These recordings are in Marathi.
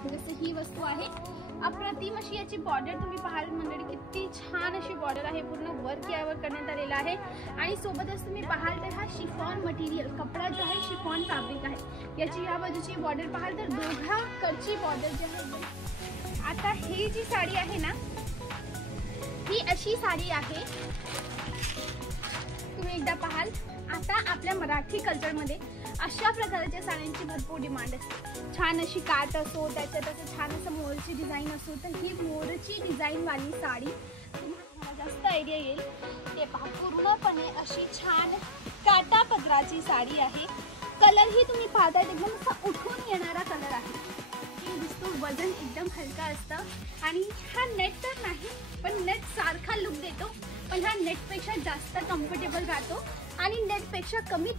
जसं ही वस्तू आहे अप्रतिम अशी याची बॉर्डर तुम्ही पाहाल मंडळी, किती छान अशी बॉर्डर आहे, पूर्ण वर्क यावर करण्यात आलेला आहे। आणि सोबतच तुम्ही पाहाल तर हा शिफॉन मटेरियल कपडा जो आहे शिफॉन फॅब्रिक आहे। याची या बाजूची बॉर्डर पाहाल तर दोघांकडची बॉर्डर जी आहे। आता ही जी साडी आहे ना, ही अशी साडी आहे, तुम्ही एकदा पाहाल। आता आपल्या मराठी कल्चरमध्ये अशा प्रकारच्या साड्यांची भरपूर डिमांड असते। छान अशी काठ असो, त्याच्यात असं छान असं मोरची डिझाईन असो, तर ही मोरची डिझाईनवाली साडी तुम्हाला जास्त आयडिया येईल। ते पहा, पूर्णपणे अशी छान काटा पदराची साडी आहे। कलर ही तुम्ही पाहताय एकदम असा उठून येणारा कलर आहे, दिसतो, वजन एकदम हलका असतं। आणि हा नेट तर नाही, पण नेट सारखा लुक देतो, पण हा नेटपेक्षा जास्त कम्फर्टेबल राहतो आणि नेटपेक्षा कमी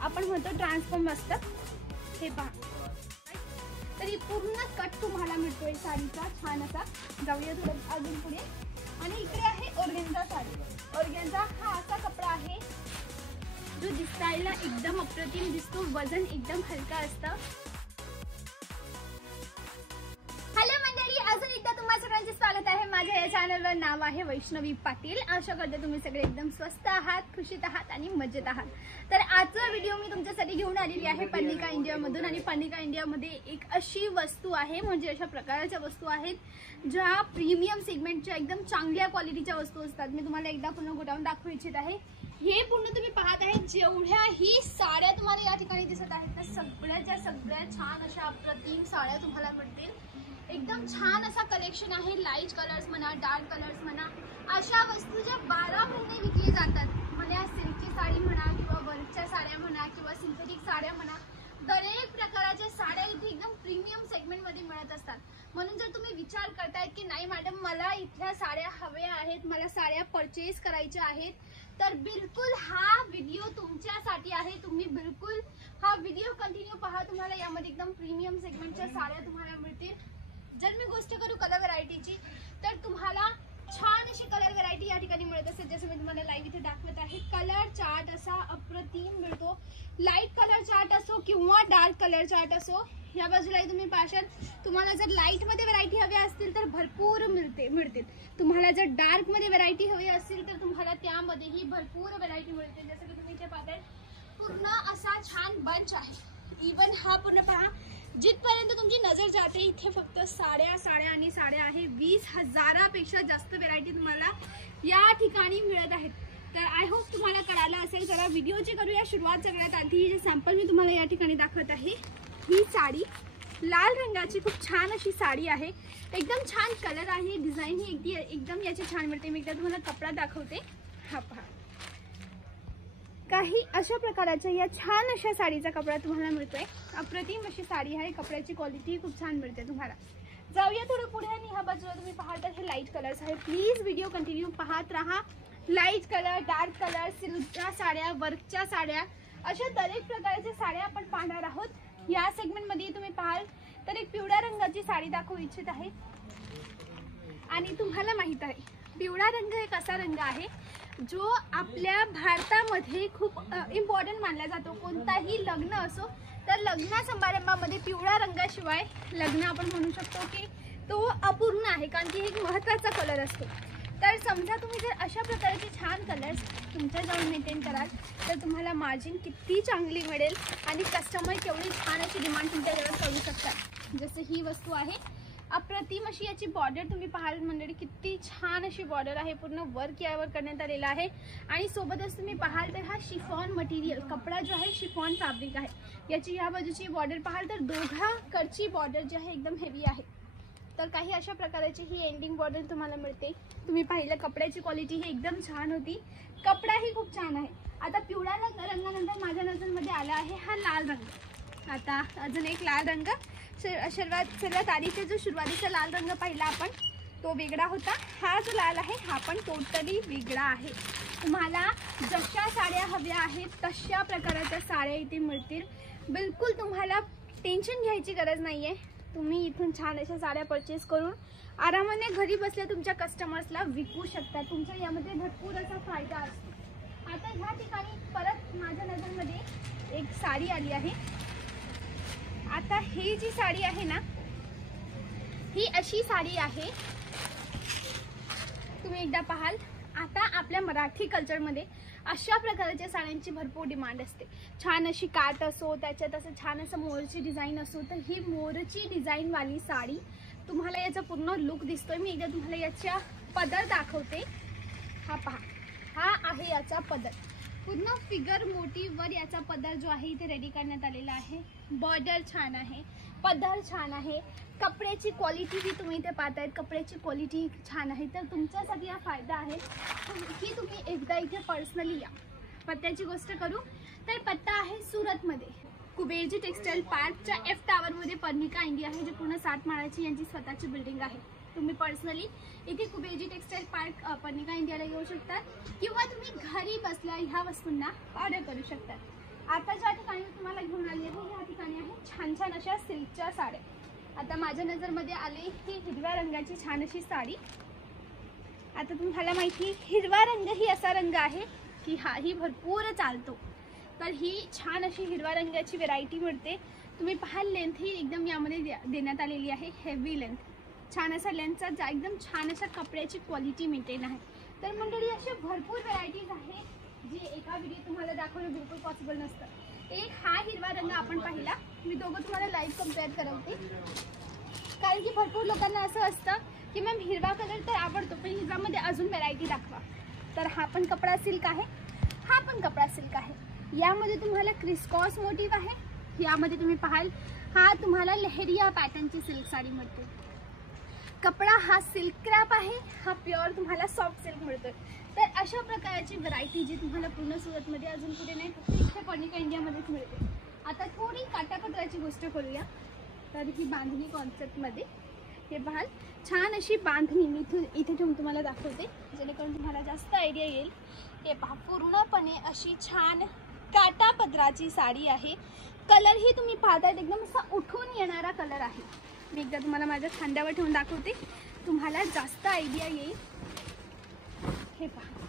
आपण म्हणतो ट्रान्सफॉर्म असतं। हे पहा, तरी पूर्ण कट तुम्हाला मिळतोय साडीचा छान असा। जाऊया थोडं अजून पुढे, आणि इकडे आहे ऑर्गेन्झा साडी। ऑर्गेन्झा हा असा कपडा आहे जो दिसायला एकदम अप्रतिम दिसतो, वजन एकदम हलका असतं। अजून एकदा तुम्हा सगळ्यांचे स्वागत आहे माझ्या या चॅनलवर। नाव आहे वैष्णवी पाटील। आशा करते तुम्ही सगळे एकदम स्वस्त आहात, खुशीत आहात आणि मजेत आहात। तर आजचा व्हिडिओ मी तुमच्यासाठी घेऊन आलेली आहे पर्णिका इंडियामधून। आणि पर्णिका इंडियामध्ये एक अशी वस्तू आहे, म्हणजे अशा प्रकारच्या वस्तू आहेत ज्या प्रीमियम सेगमेंटच्या एकदम चांगल्या क्वालिटीच्या वस्तू असतात। मी तुम्हाला एकदा पूर्ण गोडाऊन दाखवू इच्छित आहे। हे पूर्ण तुम्ही पाहत आहे, जेवढ्याही साड्या तुम्हाला या ठिकाणी दिसत आहेत त्या सगळ्याच्या सगळ्या छान अशा अप्रतिम साड्या तुम्हाला मिळतील। एकदम छान असा कलेक्शन आहे। लाईट कलर्स म्हणा, डार्क कलर्स म्हणा, अशा वस्तू ज्या 12 महिने विकली जातात, म्हणजे सिल्कची साडी म्हणा किंवा वर्कच्या साड्या म्हणा किंवा सिंथेटिक साड्या म्हणा, दरेक प्रकाराच्या साड्या इथे एकदम प्रीमियम सेगमेंटमध्ये मिळत असतात। म्हणून जर तुम्ही विचार करताय की नाही मॅडम मला इथल्या साड्या हव्या आहेत, मला साड्या परचेस करायच्या आहेत, तर बिलकुल हा व्हिडिओ तुमच्यासाठी आहे। तुम्ही बिलकुल हा व्हिडिओ कंटिन्यू पहा, तुम्हाला यामध्ये एकदम प्रीमियम सेगमेंटच्या साड्या तुम्हाला मिळतील। जर मी गोष्ट करू कलर व्हरायटीची, तर तुम्हाला छान अशी कलर व्हरायटी या ठिकाणी मिळत असते। जसं मी तुम्हाला लाईव्ह इथे दाखवत आहे, कलर चार्ट असा अप्रतिम मिळतो। लाईट कलर चार्ट असो किंवा डार्क कलर चार्ट असो, या बाजूलाही तुम्ही पाहशाल। तुम्हाला जर लाईट मध्ये व्हरायटी हवी असतील तर भरपूर मिळतील। तुम्हाला जर डार्क मध्ये व्हरायटी हवी असतील तर तुम्हाला त्यामध्येही भरपूर व्हरायटी मिळते। जसं की तुम्ही इथे पाहताय, पूर्ण असा छान बंच आहे। इवन हा पूर्ण पहा, जिथपर्यंत तुमची नजर जाते इथे फक्त साड्या साड्या आणि साड्या आहे। 20,000पेक्षा जास्त व्हरायटी तुम्हाला या ठिकाणी मिळत आहेत। तर आय होप तुम्हाला कळालं असेल। जरा व्हिडिओची करूया सुरुवात। सगळ्यात आधी जे सॅम्पल मी तुम्हाला या ठिकाणी दाखवत आहे, ही साडी लाल रंगाची खूप छान अशी साडी आहे। एकदम छान कलर आहे, डिझाईन ही एकदम याची छान मिळते। मी एकदा तुम्हाला कपडा दाखवते, हा पहा। काही अशा प्रकारच्या या छान अशा साडीचा कपडा तुम्हाला मिळतोय। अप्रतिम अशी साडी आहे, कपड्याची क्वालिटी खूप छान मिळते तुम्हाला। जाऊया थोडं पुढे, आणि ह्या बाजूला तुम्ही पाहता हे लाईट कलर्स आहे। प्लीज व्हिडिओ कंटिन्यू पाहत राहा। लाईट कलर, डार्क कलर, सिल्कच्या साड्या, वर्कच्या साड्या, अशा दरेक प्रकारच्या साड्या आपण पाहणार आहोत। या सेगमेंटमध्ये तुम्ही पाहाल तर एक पिवळ्या रंगाची साडी दाखवू इच्छित आहे। आणि तुम्हाला माहित आहे पिवळा रंग एक असा रंग आहे जो आपल्या भारतामध्ये खूप इम्पॉर्टंट मानला जातो। कोणताही लग्न असो तर लग्न समारंभामध्ये पिवळ्या रंगाशिवाय लग्न आपण म्हणू शकतो की तो अपूर्ण आहे, कारण की एक महत्त्वाचा कलर असतो। तर समजा तुम्ही जर अशा प्रकारचे छान कलर्स तुमच्या जाऊन मेंटेन कराल तर तुम्हाला मार्जिन किती चांगली मिळेल आणि कस्टमर केवढी छान अशी डिमांड तुमच्याजवळ करू शकतात। जसं ही वस्तू आहे, अप्रतिम अशी याची बॉर्डर तुम्ही पाहाल मंडळी, किती छान अशी बॉर्डर आहे, पूर्ण वर्क यावर करण्यात आलेला आहे। आणि सोबतच तुम्ही पाहाल तर हा शिफॉन मटेरियल कपडा जो आहे शिफॉन फॅब्रिक आहे। याची या बाजूची बॉर्डर पाहाल तर दोघांकडची बॉर्डर जी आहे एकदम हेवी आहे। तर काही अशा प्रकारची ही एंडिंग बॉर्डर तुम्हाला मिळते। तुम्ही पाहिलं कपड्याची क्वालिटी ही एकदम छान होती, कपडाही खूप छान आहे। आता पिवळ्या रंगानंतर माझ्या नजरेमध्ये आला आहे हा लाल रंग। आता अजून एक लाल रंग, सर्वात आधीचा जो सुरुवातीचा लाल रंग पाहिला आपण तो वेगळा होता। हा जो लाल आहे हा पण टोटली वेगळा आहे। तुम्हाला जशा साड्या हव्या आहेत तशा प्रकारच्या साड्या इथे मिळतील। बिलकुल तुम्हाला टेन्शन घ्यायची गरज नाहीये। तुम्ही इथून छान अशा साड्या परचेस करून आरामाने घरी बसल्या तुमच्या कस्टमर्सला विकू शकता। तुमच्या यामध्ये भरपूर असा फायदा असतो। आता ह्या ठिकाणी परत माझ्या नजरेमध्ये एक साडी आली आहे। आता ही जी साडी आहे ना, ही अशी साडी आहे, तुम्ही एकदा पाहाल। आता आपल्या मराठी कल्चरमध्ये अशा प्रकारच्या साड्यांची भरपूर डिमांड असते। छान अशी काठ असो, त्याच्यात असं छान असं मोरची डिझाईन असो, तर ही मोरची डिझाईन वाली साडी तुम्हाला याचा पूर्ण लुक दिसतोय। मी एकदा तुम्हाला याच्या पदर दाखवते। हा पहा, हा आहे याचा पदर, पूर्ण फिगर मोटिव्हवर याचा पदर जो आहे इथे रेडी करण्यात आलेला आहे। बॉर्डर छान आहे, पदर छान आहे, कपड्याची क्वालिटी ही तुम्ही इथे पाहतायत, कपड्याची क्वालिटी छान आहे। तर तुमच्यासाठी हा फायदा आहे की तुम्ही एकदा इथे पर्सनली या। पत्त्याची गोष्ट करू तर पत्ता आहे सुरतमध्ये, कुबेरजी टेक्सटाईल पार्कच्या F टावरमध्ये पर्णिका इंडिया आहे, जी पूर्ण 7 माळाची यांची स्वतःची बिल्डिंग आहे। तुम्ही पर्सनली इथे कुबेरजी टेक्सटाईल पार्क पर्णिका इंडियाला येऊ शकता किंवा तुम्ही घरी बसल्या ह्या वस्तूंना ऑर्डर करू शकता। आता ज्या ठिकाणी तुम्हाला घेऊन आली आहे ह्या ठिकाणी आहे छान छान अशा सिल्कच्या साड्या। आता माझ्या नजरमध्ये आली ही हिरव्या रंगाची छान अशी साडी। आता तुम्हाला माहिती हिरवा रंग ही असा रंग आहे की ही भरपूर चालतो, तर ही छान अशी हिरवा रंगाची व्हरायटी मिळते। तुम्ही पाहाल लेंथ ही एकदम यामध्ये देण्यात आलेली आहे, हेवी लेंथ, छान असा लेंथचा एकदम छान अशा कपड्याची क्वालिटी मेंटेन आहे। तर मंडळी अशा भरपूर व्हरायटीज आहे जे एका व्हिडिओ तुम्हाला दाखवणं बिलकुल पॉसिबल नसतं। एक हा हिरवा रंग आपण पाहिला, मी दोघं तुम्हाला लाईव्ह कम्पेअर करवते, कारण की भरपूर लोकांना असं असतं की मॅम हिरवा कलर तर आवडतो पण हिरव्यामध्ये अजून व्हरायटी दाखवा। तर हा पण कपडा सिल्क आहे, हा पण कपडा सिल्क आहे। यामध्ये तुम्हाला क्रिसक्रॉस मोटिव्ह आहे, यामध्ये तुम्ही पाहाल हा तुम्हाला लहरिया पॅटर्नची सिल्क साडी मिळते। कपडा हा सिल्क क्रॅप आहे, हा प्युअर तुम्हाला सॉफ्ट सिल्क मिळतोय। तर अशा प्रकारची व्हरायटी जी तुम्हाला पूर्ण सुरतमध्ये अजून कुठे नाही, फक्त इथे पर्णिका इंडियामध्येच मिळते। आता थोडी काटापत्राची गोष्ट करूया, तर ही बांधणी कॉन्सेप्टमध्ये हे पाहाल छान अशी बांधणी मी इथे ठेवून तुम्हाला दाखवते जेणेकरून तुम्हाला जास्त आयडिया येईल। हे पहा पूर्णपणे अशी छान काटापत्राची साडी आहे। कलर ही तुम्ही पाहताय एकदम असा उठून येणारा कलर आहे। मी एकदा तुम्हाला माझ्या खांद्यावर ठेवून दाखवते, तुम्हाला जास्त आयडिया येईल। हे पहा,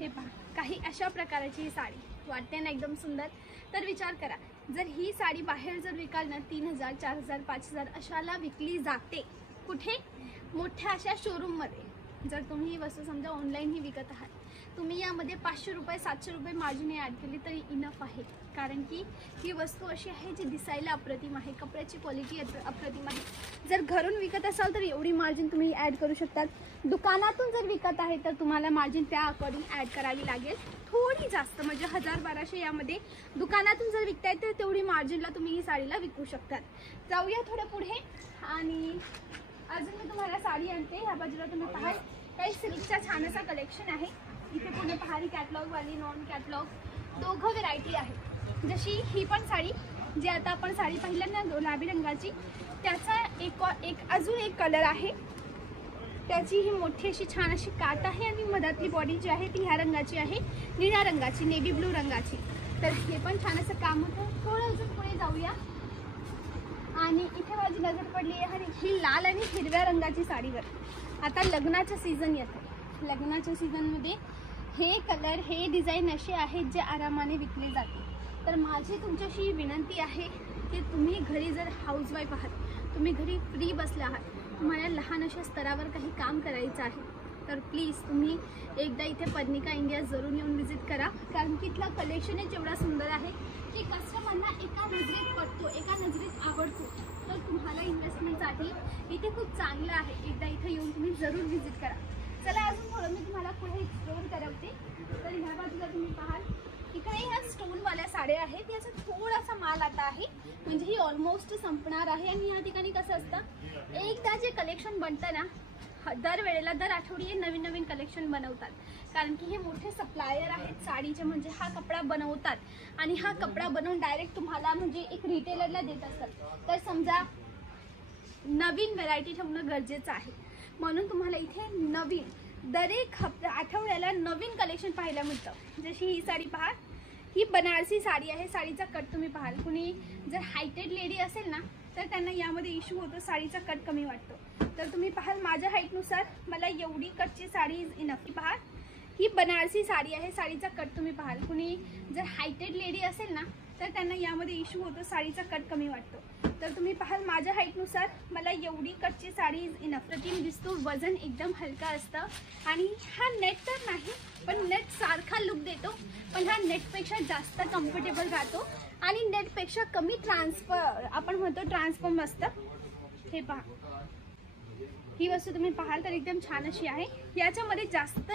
हे पहा, काही अशा प्रकारची ही साडी वाटते ना एकदम सुंदर। तर विचार करा, जर ही साडी बाहेर जर विकाल ना 3000, 4000, 5000 अशाला विकली जाते, कुठे मोठ्या अशा शोरूममध्ये। जर तुम्ही ही वस्तू समजा ऑनलाईन ही विकत आहात, तुम्ही यामध्ये 500 रुपये 700 रुपये मार्जिन ॲड केली तरी इनफ आहे, कारण की ही वस्तू अशी आहे जी दिसायला अप्रतिम आहे, कपड्याची क्वालिटी अप्रतिम आहे। जर घरून विकत असाल तर एवढी मार्जिन तुम्ही ॲड करू शकतात। दुकानातून जर विकत आहे तर तुम्हाला मार्जिन त्या अकॉर्डिंग ॲड करावी लागेल, थोडी जास्त, म्हणजे 1000-1200 यामध्ये दुकानातून जर विकताय तर तेवढी मार्जिनला तुम्ही ही साडीला विकू शकतात। जाऊया थोडं पुढे आणि अजून मी तुम्हाला साडी आणते। ह्या बाजूला तुम्ही पाहाल काही सिल्कचा छान असा कलेक्शन आहे। इथे पुढे पहारी कॅटलॉगवाली, नॉन कॅटलॉग दोघं व्हरायटी आहे। जशी ही पण साडी जी आता आपण साडी पाहिलं ना गुलाबी रंगाची, त्याचा अजून एक कलर आहे, त्याची ही मोठी अशी छान अशी काठ आहे आणि मधातली बॉडी जी आहे ती ह्या रंगाची आहे, निळ्या रंगाची, नेव्ही ब्लू रंगाची। तर हे पण छान असं काम होतं। थोडं अजून पुढे जाऊया आणि इथे माझी नजर पडली आहे ही लाल आणि हिरव्या रंगाची साडीवर। आता लग्नाचं सीझन येतं, लग्नाच्या सीझनमध्ये हे कलर हे डिझाईन असे आहेत जे आरामाने विकले जाते। तर माझी तुमच्याशी विनंती आहे की तुम्ही घरी जर हाऊसवाईफ आहात, तुम्ही घरी फ्री बसले आहात, तुम्हाला लहान अशा स्तरावर काही काम करायचं आहे, तर प्लीज तुम्ही एकदा इथे पर्णिका इंडिया जरूर येऊन विजिट करा, कारण की इथला कलेक्शनच एवढा सुंदर आहे की कस्टमरना एका नजरेत पडतो, एका नजरेत आवडतो। तर तुम्हाला इन्व्हेस्टमेंटसाठी इथे खूप चांगलं आहे, एकदा इथे येऊन तुम्ही जरूर विजिट करा। चला अजून थोडं मी तुम्हाला पुढे एक्सप्लोर करवते। तर ह्या बाजूला तुम्ही पाहाल इकडे ह्या स्टोनवाल्या साड्या आहेत, याचा थोडासा माल आता आहे, म्हणजे ही ऑलमोस्ट संपणार आहे। आणि या ठिकाणी कसं असतं, एकदा जे कलेक्शन बनतं ना, दरवेळेला दर आठवडी नवीन नवीन कलेक्शन बनवतात, कारण की हे मोठे सप्लायर आहेत साडीचे, म्हणजे हा कपडा बनवतात आणि हा कपडा बनवून डायरेक्ट तुम्हाला म्हणजे एक रिटेलरला देत असतात। तर समजा नवीन व्हरायटी ठेवणं गरजेचं आहे, म्हणून तुम्हाला इथे नवीन दर एक आठवड्याला नवीन कलेक्शन पाहायला मिळतं। जशी ही साडी पहा, ही बनारसी साडी आहे, साडीचा कट तुम्ही पाहाल, कुणी जर हायटेड लेडी असेल ना तर त्यांना यामध्ये इश्यू होतो, साडीचा कट कमी वाटतो। तर तुम्ही पाहाल माझ्या हाईटनुसार मला एवढी कटची साडी इज इनफ। पहा ही बनारसी साडी आहे, साडीचा कट तुम्ही पाहाल, कुणी जर हायटेड लेडी असेल ना तर त्यांना यामध्ये इश्यू होतो, साडीचा कट कमी वाटतो. तर तुम्ही पाहाल माझ्या हाईटनुसार मला एवढी कटची साडी इनफ प्रतिम दिसतो. वजन एकदम हलका असतं आणि हा नेट तर नाही पण नेट सारखा लुक देतो, पण हा नेटपेक्षा जास्त कम्फर्टेबल राहतो आणि नेटपेक्षा कमी ट्रान्सफर आपण म्हणतो ट्रान्सफॉर्म असतं. हे पहा, ही वस्तू तुम्ही पाहाल तर एकदम छान अशी आहे. याच्यामध्ये जास्त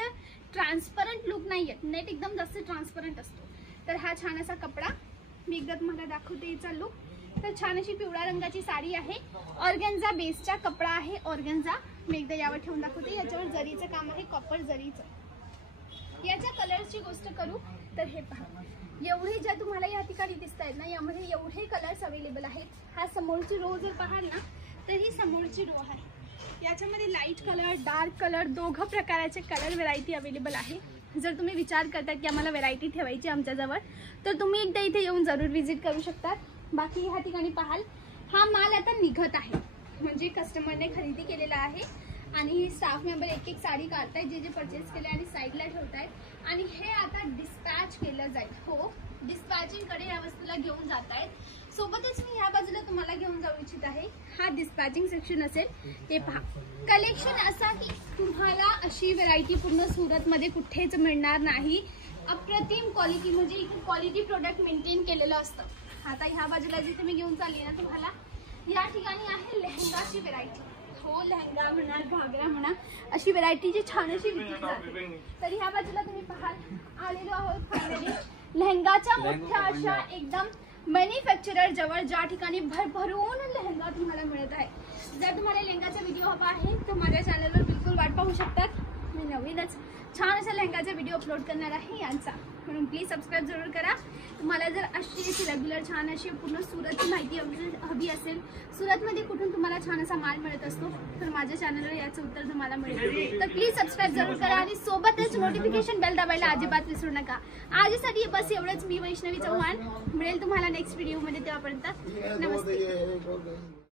ट्रान्सपरंट लुक नाही आहे, नेट एकदम जास्त ट्रान्सपरंट असतो. तर हा छान असा कपडा मी एकदा तुम्हाला दाखवते याचा लुक. तर छान अशी पिवळ्या रंगाची साडी आहे, ऑर्गेन्झा बेसचा कपडा आहे. ऑर्गेन्झा मी एकदा यावर ठेवून दाखवते. याच्यावर जरीचं काम आहे, कॉपर जरीचं. याच्या कलर्सची गोष्ट करू तर हे पहा, एवढे ज्या तुम्हाला या ठिकाणी दिसत आहेत ना, यामध्ये एवढे कलर्स अवेलेबल आहेत. हा समोरची रो जर पाहाल ना तर ही समोरची रो आहे. याच्यामध्ये लाईट कलर, डार्क कलर दोघं प्रकारचे कलर व्हेरायटी अवेलेबल आहे. जर तुम्ही विचार करतात की आम्हाला व्हेरायटी ठेवायची आमच्याजवळ, तर तुम्ही एकदा इथे येऊन जरूर व्हिजिट करू शकतात. बाकी ह्या ठिकाणी पाहाल हा माल आता निघत आहे, म्हणजे कस्टमरने खरेदी केलेला आहे आणि स्टाफ मेंबर एक एक साडी काढतायत जे जे परचेस केले आणि साईडला ठेवतायत आणि हे आता डिस्पॅच केलं जाईल. हो, डिस्पॅचिंगकडे या वस्तूला घेऊन जात आहेत. सोबतच मी ह्या बाजूला तुम्हाला घेऊन जाऊ इच्छित आहे. हा डिस्पॅचिंग सेक्शन असेल. हे पहा, कलेक्शन असा की तुम्हाला अशी व्हेरायटी पूर्ण सुरतमध्ये कुठेच मिळणार नाही. अप्रतिम क्वालिटी, म्हणजे इथे क्वालिटी प्रोडक्ट मेंटेन केलेलं असतं. आता ह्या बाजूला जे तुम्ही घेऊन चालली ना, तुम्हाला या ठिकाणी आहे लेहंगाची व्हेरायटी. हो, लेहंगा म्हणा, घागरा म्हणा, अशी व्हेरायटीची छान अशी विकली जाते. तर ह्या बाजूला तुम्ही पाहाल आलेलो आहोत फायनली लेहंगाच्या मोठ्या अशा एकदम मॅन्युफॅक्चरर जवळ, ज्या ठिकाणी भरभरून लेहंगा तुम्हाला मिळत आहे. जर तुम्हाला लेहंगाचा व्हिडिओ हवा आहे तर माझ्या चॅनलवर बिलकुल वाट पाहू शकतात. मी नवीनच छान असा लेहंगाचा व्हिडिओ अपलोड करणार आहे यांचा, म्हणून प्लीज सबस्क्राईब जरूर करा. तुम्हाला जर अशी रेग्युलर छान अशी पूर्ण सुरतची माहिती हवी असेल, सुरतमध्ये कुठून तुम्हाला छान असा माल मिळत असतो, तर माझ्या चॅनलवर याचं उत्तर तुम्हाला मिळेल. तर प्लीज सबस्क्राईब जरूर करा आणि सोबतच नोटिफिकेशन बेल दाबायला अजिबात विसरू नका. आजसाठी बस एवढंच. मी वैष्णवी चव्हाण, मिळेल तुम्हाला नेक्स्ट व्हिडिओमध्ये. तेव्हापर्यंत नमस्ते.